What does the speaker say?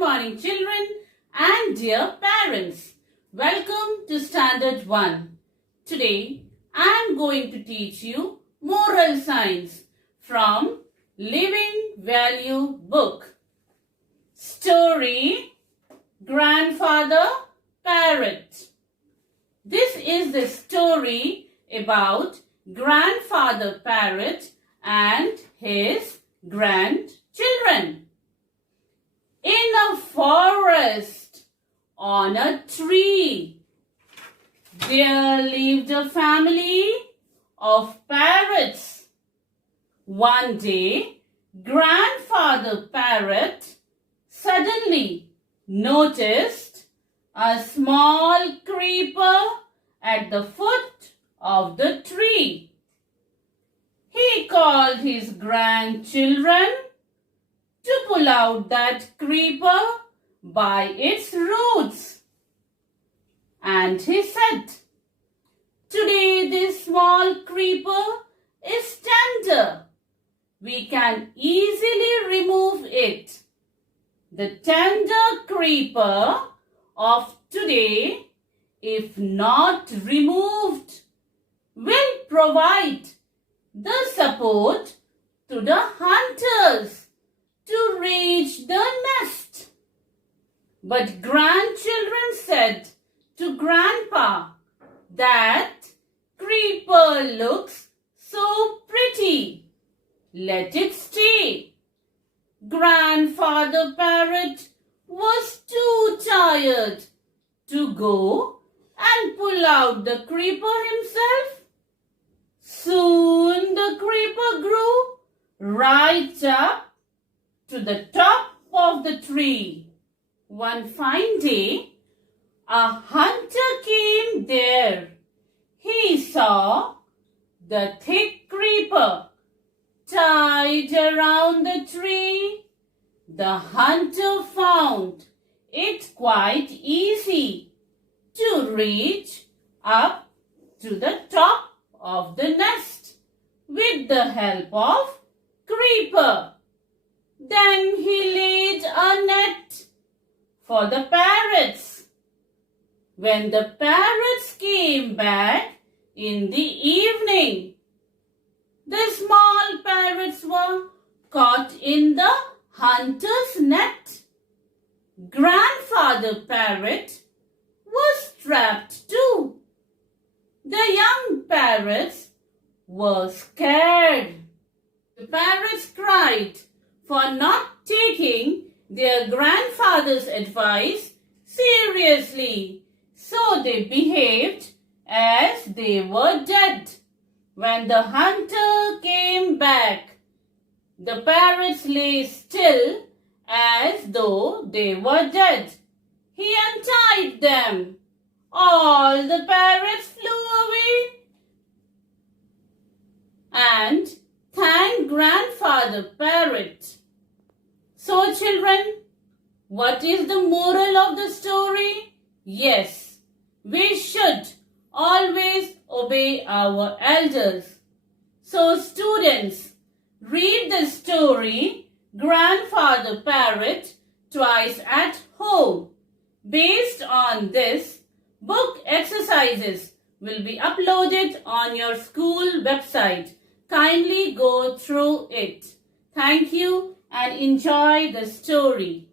morning children and dear parents. Welcome to Standard 1. Today I am going to teach you moral science from Living Value book. Story Grandfather Parrot. This is the story about Grandfather Parrot and his grandchildren. In a forest, on a tree, there lived a family of parrots. One day, Grandfather Parrot suddenly noticed a small creeper at the foot of the tree. He called his grandchildren to pull out that creeper by its roots. And he said, "Today this small creeper is tender. We can easily remove it. The tender creeper of today, if not removed, will provide the support to the hunters to reach the nest." But grandchildren said to Grandpa, "That creeper looks so pretty. Let it stay." Grandfather Parrot was too tired to go and pull out the creeper himself. Soon the creeper grew right up to the top of the tree. One fine day, a hunter came there. He saw the thick creeper tied around the tree. The hunter found it quite easy to reach up to the top of the nest with the help of creeper. Then he laid a net for the parrots. When the parrots came back in the evening, the small parrots were caught in the hunter's net. Grandfather Parrot was trapped too. The young parrots were scared. The parrots cried for not taking their grandfather's advice seriously, so they behaved as they were dead. When the hunter came back, the parrots lay still as though they were dead. He untied them. All the parrots flew away and thanked Grandfather Parrot. So children, what is the moral of the story? Yes, we should always obey our elders. So students, read the story Grandfather Parrot twice at home. Based on this, book exercises will be uploaded on your school website. Kindly go through it. Thank you and enjoy the story.